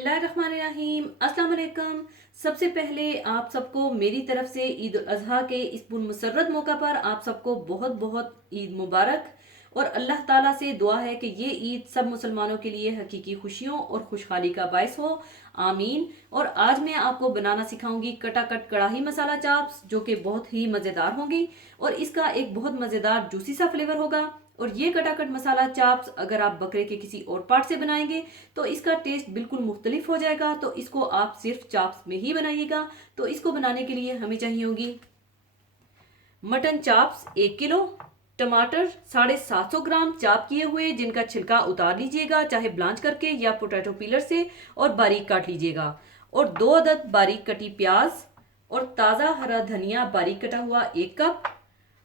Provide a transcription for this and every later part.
बिस्मिल्लाहिर्रहमानिर्रहीम अस्सलाम वालेकुम। सबसे पहले आप सबको मेरी तरफ से ईद उल अज़हा के इस पुरमसर्रत मौका पर आप सबको बहुत बहुत ईद मुबारक। और अल्लाह ताला से दुआ है कि ये ईद सब मुसलमानों के लिए हकीकी खुशियों और खुशहाली का बायस हो, आमीन। और आज मैं आपको बनाना सिखाऊंगी कटाकट कढ़ाई मसाला चाप्स, जो कि बहुत ही मज़ेदार होंगी और इसका एक बहुत मज़ेदार जूसी सा फ्लेवर होगा। और ये कटाकट मसाला चाप्स अगर आप बकरे के किसी और पार्ट से बनाएंगे तो इसका टेस्ट बिल्कुल मुख्तलिफ हो जाएगा। तो इसको आप सिर्फ चाप्स में ही बनाइएगा। तो इसको बनाने के लिए हमें चाहिए होगी मटन चाप्स 1 किलो, टमाटर 750 ग्राम चाप किए हुए जिनका छिलका उतार लीजिएगा, चाहे ब्लांच करके या पोटैटो पीलर से, और बारीक काट लीजिएगा। और 2 अदद बारीक कटी प्याज, और ताज़ा हरा धनिया बारीक कटा हुआ 1 कप,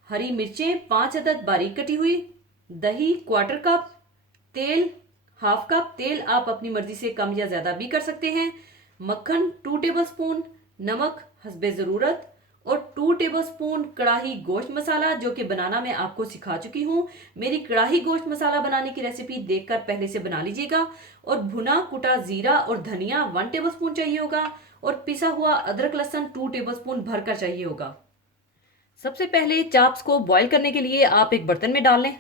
हरी मिर्चें 5 अदद बारीक कटी हुई, दही 1/4 कप, तेल 1/2 कप, तेल आप अपनी मर्जी से कम या ज़्यादा भी कर सकते हैं, मक्खन 2 टेबलस्पून, नमक हस्बे ज़रूरत, और 2 टेबलस्पून कढ़ाई गोश्त मसाला, जो कि बनाना मैं आपको सिखा चुकी हूँ। मेरी कढ़ाई गोश्त मसाला बनाने की रेसिपी देखकर पहले से बना लीजिएगा। और भुना कुटा जीरा और धनिया 1 टेबलस्पून चाहिए होगा, और पिसा हुआ अदरक लहसुन 2 टेबलस्पून भरकर चाहिए होगा। सबसे पहले चाप्स को बॉईल करने के लिए आप एक बर्तन में डाल लें,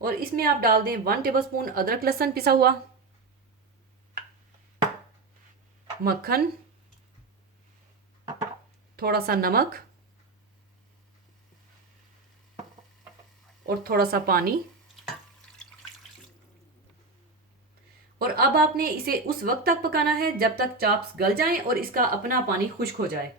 और इसमें आप डाल दें 1 टेबलस्पून अदरक लहसुन पिसा हुआ, मक्खन, थोड़ा सा नमक और थोड़ा सा पानी। और अब आपने इसे उस वक्त तक पकाना है जब तक चाप्स गल जाएं और इसका अपना पानी खुश्क हो जाए।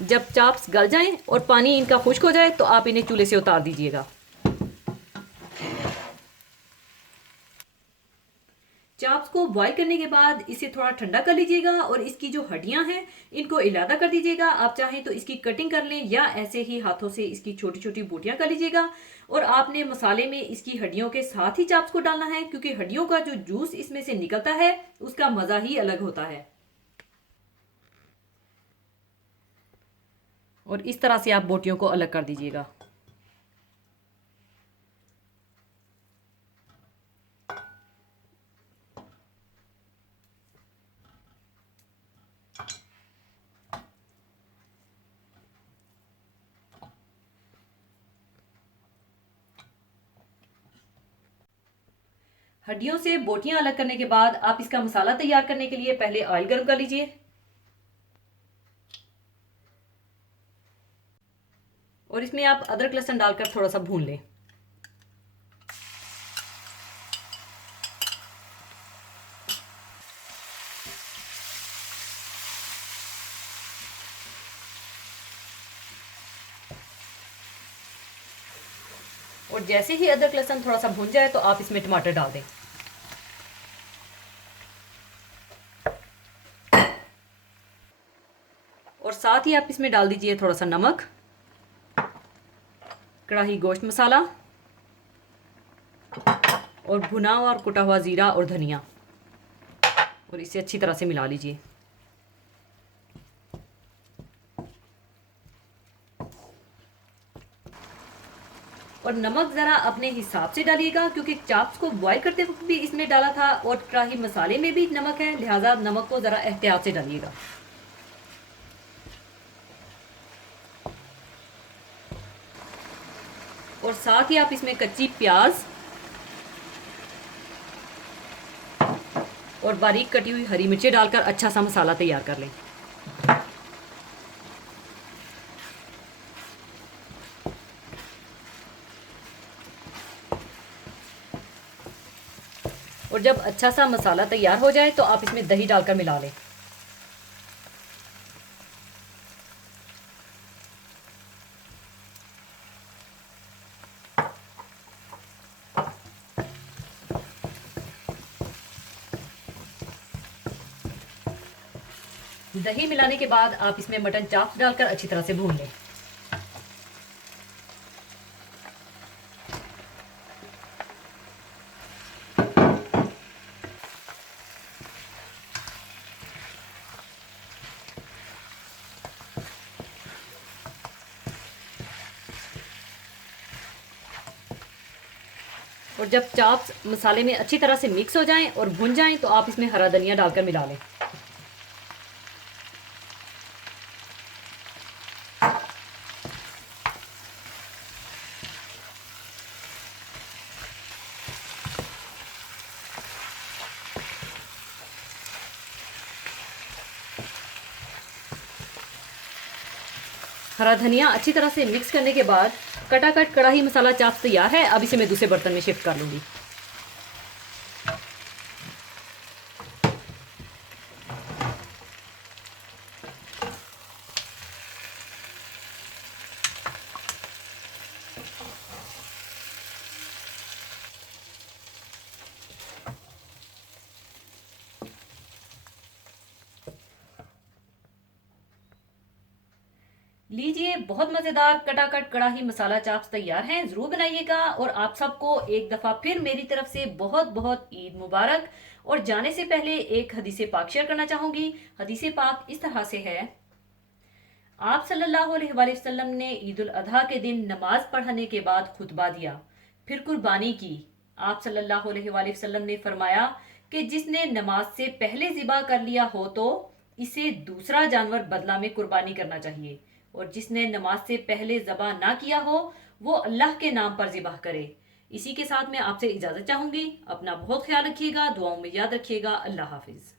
जब चाप्स गल जाएं और पानी इनका खुश्क हो जाए तो आप इन्हें चूल्हे से उतार दीजिएगा। चाप्स को बॉईल करने के बाद इसे थोड़ा ठंडा कर लीजिएगा, और इसकी जो हड्डियां हैं इनको इलादा कर दीजिएगा। आप चाहें तो इसकी कटिंग कर लें या ऐसे ही हाथों से इसकी छोटी छोटी बोटियां कर लीजिएगा। और आपने मसाले में इसकी हड्डियों के साथ ही चाप्स को डालना है, क्योंकि हड्डियों का जो जूस इसमें से निकलता है उसका मज़ा ही अलग होता है। और इस तरह से आप बोटियों को अलग कर दीजिएगा। हड्डियों से बोटियां अलग करने के बाद आप इसका मसाला तैयार करने के लिए पहले ऑयल गर्म कर लीजिए, और इसमें आप अदरक लहसुन डालकर थोड़ा सा भून लें। और जैसे ही अदरक लहसुन थोड़ा सा भून जाए तो आप इसमें टमाटर डाल दें। और साथ ही आप इसमें डाल दीजिए थोड़ा सा नमक, कढ़ाई गोश्त मसाला, और भुना और कुटा हुआ ज़ीरा और धनिया, और इसे अच्छी तरह से मिला लीजिए। और नमक ज़रा अपने हिसाब से डालिएगा, क्योंकि चाप्स को बॉईल करते वक्त भी इसमें डाला था और कढ़ाई मसाले में भी नमक है, लिहाजा नमक को ज़रा एहतियात से डालिएगा। और साथ ही आप इसमें कच्ची प्याज और बारीक कटी हुई हरी मिर्चें डालकर अच्छा सा मसाला तैयार कर लें। और जब अच्छा सा मसाला तैयार हो जाए तो आप इसमें दही डालकर मिला लें। दही मिलाने के बाद आप इसमें मटन चाप्स डालकर अच्छी तरह से भून लें। और जब चाप्स मसाले में अच्छी तरह से मिक्स हो जाएं और भुन जाएं तो आप इसमें हरा धनिया डालकर मिला लें। हरा धनिया अच्छी तरह से मिक्स करने के बाद कटाकट कढ़ाई मसाला चाप्स तैयार है। अब इसे मैं दूसरे बर्तन में शिफ्ट कर लूँगी। लीजिए, बहुत मज़ेदार कटाकट कड़ाही मसाला चाप्स तैयार हैं। ज़रूर बनाइएगा। और आप सबको एक दफ़ा फिर मेरी तरफ से बहुत बहुत ईद मुबारक। और जाने से पहले एक हदीस पाक शेयर करना चाहूँगी। हदीस पाक इस तरह से है, आप सल्लल्लाहु अलैहि वसल्लम ने ईद उल अजहा के दिन नमाज पढ़ने के बाद खुतबा दिया, फिर कुर्बानी की। आप सल्लल्लाहु अलैहि वसल्लम ने फरमाया कि जिसने नमाज से पहले ज़िबा कर लिया हो तो इसे दूसरा जानवर बदला में कुर्बानी करना चाहिए, और जिसने नमाज से पहले ज़बा ना किया हो वो अल्लाह के नाम पर ज़िबा करे। इसी के साथ मैं आपसे इजाज़त चाहूँगी। अपना बहुत ख्याल रखिएगा, दुआओं में याद रखिएगा। अल्लाह हाफिज़।